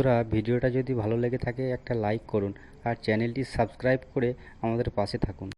বন্ধুরা, ভিডিওটা যদি ভালো লেগে থাকে একটা লাইক করুন আর চ্যানেলটি সাবস্ক্রাইব করে আমাদের পাশে থাকুন।